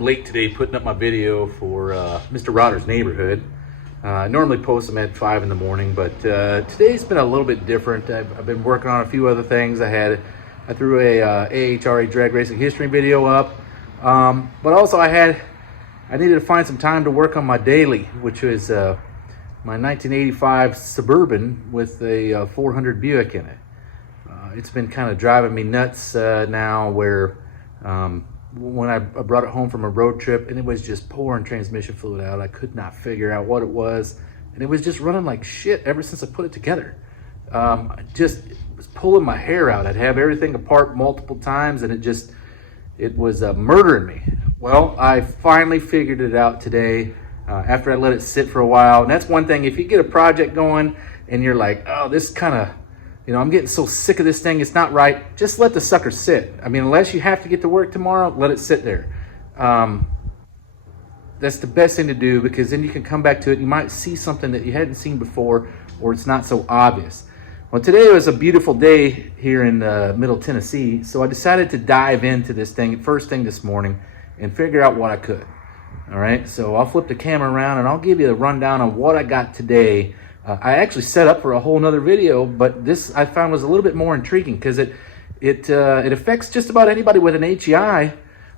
I'm late today putting up my video for Mr. Rotter's neighborhood. I normally post them at 5 in the morning, but today's been a little bit different. I've been working on a few other things. I threw a AHRA drag racing history video up, but also I needed to find some time to work on my daily, which was my 1985 Suburban with a 400 Buick in it. It's been kind of driving me nuts now, where when I brought it home from a road trip and it was just pouring transmission fluid out. I could not figure out what it was, and it was just running like shit ever since I put it together. I just was pulling my hair out. I'd have everything apart multiple times, and it was murdering me. Well, I finally figured it out today after I let it sit for a while. And that's one thing, if you get a project going and you're like, oh, this kind of, I'm getting so sick of this thing, it's not right, just let the sucker sit. I mean, unless you have to get to work tomorrow, let it sit there. That's the best thing to do, because then you can come back to it. You might see something that you hadn't seen before, or it's not so obvious. Well, today was a beautiful day here in Middle Tennessee, so I decided to dive into this thing first thing this morning and figure out what I could. All right, so I'll flip the camera around and I'll give you a rundown on what I got today. I actually set up for a whole nother video, but this I found was a little bit more intriguing because it affects just about anybody with an HEI,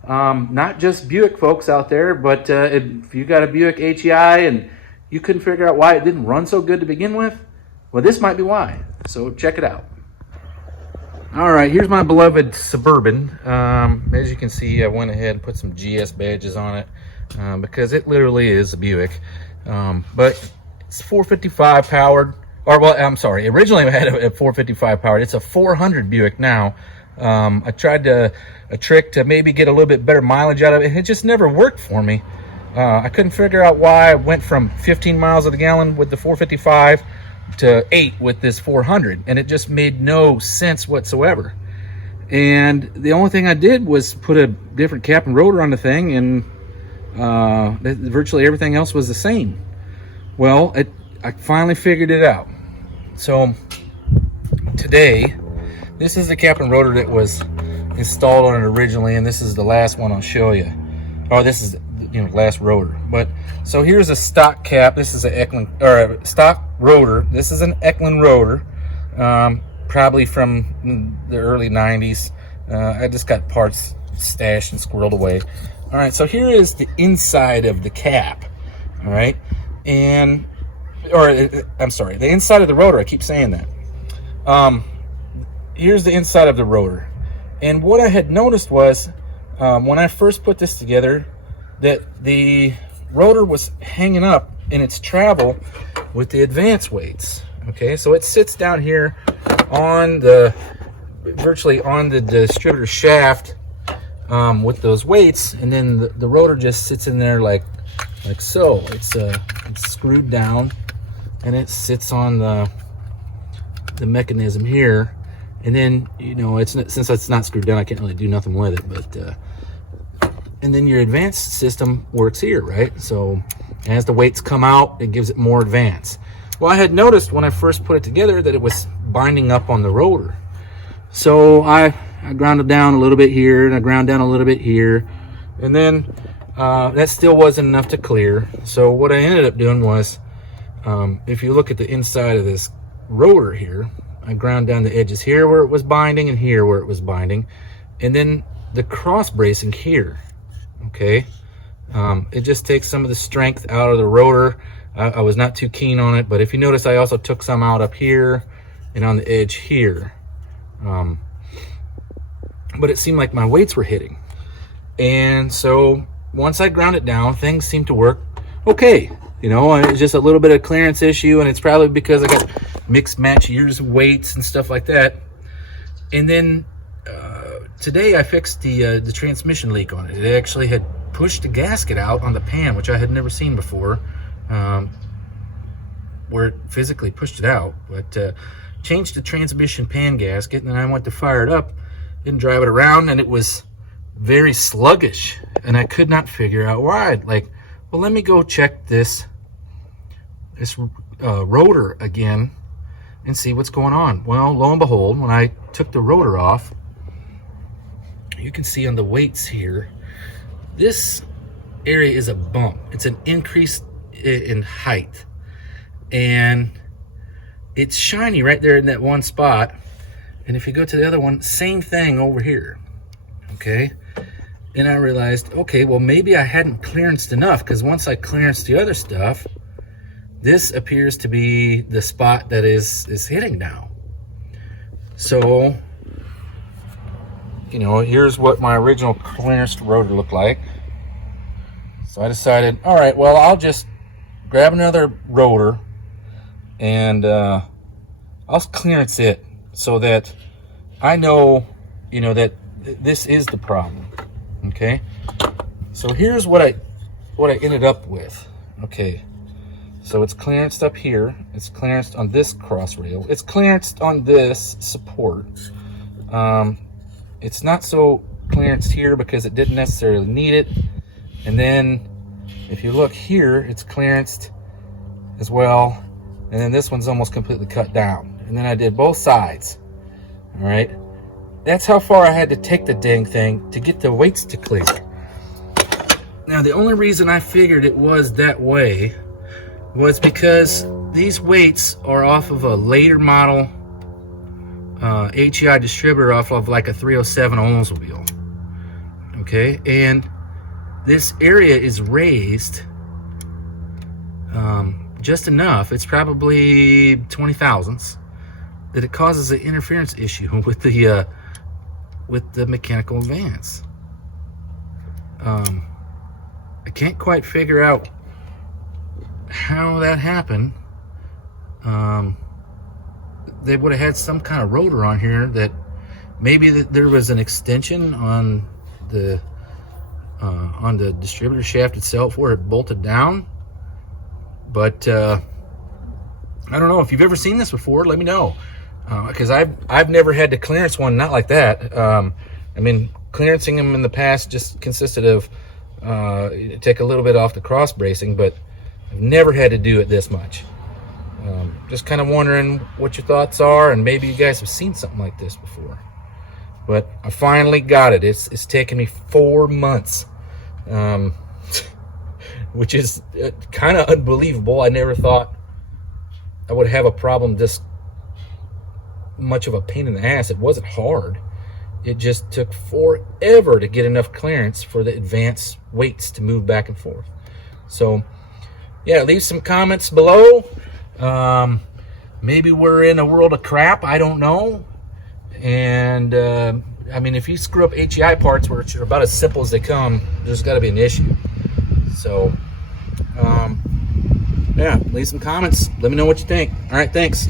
not just Buick folks out there, but if you got a Buick HEI and you couldn't figure out why it didn't run so good to begin with, well, this might be why. So check it out. All right, here's my beloved Suburban. As you can see, I went ahead and put some GS badges on it because it literally is a Buick, but it's 455 powered, or well, I'm sorry, originally I had a 455 powered. It's a 400 Buick now. I tried a trick to maybe get a little bit better mileage out of it, and it just never worked for me. I couldn't figure out why I went from 15 miles of the gallon with the 455 to 8 with this 400, and it just made no sense whatsoever. And the only thing I did was put a different cap and rotor on the thing, and virtually everything else was the same. Well, I finally figured it out. So today, this is the cap and rotor that was installed on it originally, and this is the last one I'll show you. Oh, this is last rotor. But so here's a stock cap. This is an Eklund, or a stock rotor. This is an Eklund rotor, probably from the early 90s. I just got parts stashed and squirreled away. All right, so here is the inside of the cap. All right. I'm sorry, the inside of the rotor. I keep saying that. Here's the inside of the rotor, and what I had noticed was when I first put this together, that the rotor was hanging up in its travel with the advance weights. Okay, so it sits down here on virtually on the distributor shaft with those weights, and then the rotor just sits in there like so. It's screwed down, and it sits on the mechanism here, and then since it's not screwed down, I can't really do nothing with it. But and then your advanced system works here, right? So as the weights come out, it gives it more advance. Well, I had noticed when I first put it together that it was binding up on the rotor, so I ground it down a little bit here, and I ground down a little bit here, and then that still wasn't enough to clear. So what I ended up doing was, if you look at the inside of this rotor here, I ground down the edges here where it was binding and here where it was binding, and then the cross bracing here. Okay, it just takes some of the strength out of the rotor. I was not too keen on it, but if you notice, I also took some out up here and on the edge here. But it seemed like my weights were hitting, and so once I ground it down, things seem to work okay. It's just a little bit of clearance issue, and it's probably because I got mixed match years of weights and stuff like that. And then today I fixed the transmission leak on it. It actually had pushed the gasket out on the pan, which I had never seen before, where it physically pushed it out. But changed the transmission pan gasket, and then I went to fire it up, didn't drive it around, and it was very sluggish, and I could not figure out why. Well, let me go check this rotor again and see what's going on. Well, lo and behold, when I took the rotor off, you can see on the weights here, this area is a bump. It's an increase in height. And it's shiny right there in that one spot. And if you go to the other one, same thing over here. Okay. And I realized, okay, well, maybe I hadn't clearanced enough, because once I clearanced the other stuff, this appears to be the spot that is hitting now. So, you know, here's what my original clearanced rotor looked like. So I decided, all right, well, I'll just grab another rotor and I'll clearance it so that I know, you know, that this is the problem. Okay. So here's what I ended up with. Okay. So it's clearanced up here. It's clearanced on this cross rail. It's clearanced on this support. It's not so clearanced here because it didn't necessarily need it. And then if you look here, it's clearanced as well. And then this one's almost completely cut down. And then I did both sides. All right. That's how far I had to take the dang thing to get the weights to clear. Now, the only reason I figured it was that way was because these weights are off of a later model HEI distributor, off of like a 307 Oldsmobile. Okay, and this area is raised just enough. It's probably 20 thousandths that it causes an interference issue with the mechanical advance. I can't quite figure out how that happened. They would have had some kind of rotor on here that maybe there was an extension on the distributor shaft itself where it bolted down. But I don't know if you've ever seen this before. Let me know, because I've never had to clearance one not like that. I mean, clearancing them in the past just consisted of take a little bit off the cross bracing, but I've never had to do it this much. Just kind of wondering what your thoughts are, and maybe you guys have seen something like this before. But I finally got it. It's taken me 4 months, which is kind of unbelievable. I never thought I would have a problem this much of a pain in the ass. It wasn't hard. It just took forever to get enough clearance for the advanced weights to move back and forth. So, yeah, leave some comments below. Maybe we're in a world of crap. I don't know. And, I mean, if you screw up HEI parts, which are about as simple as they come, there's got to be an issue. So, yeah, leave some comments. Let me know what you think. All right, thanks.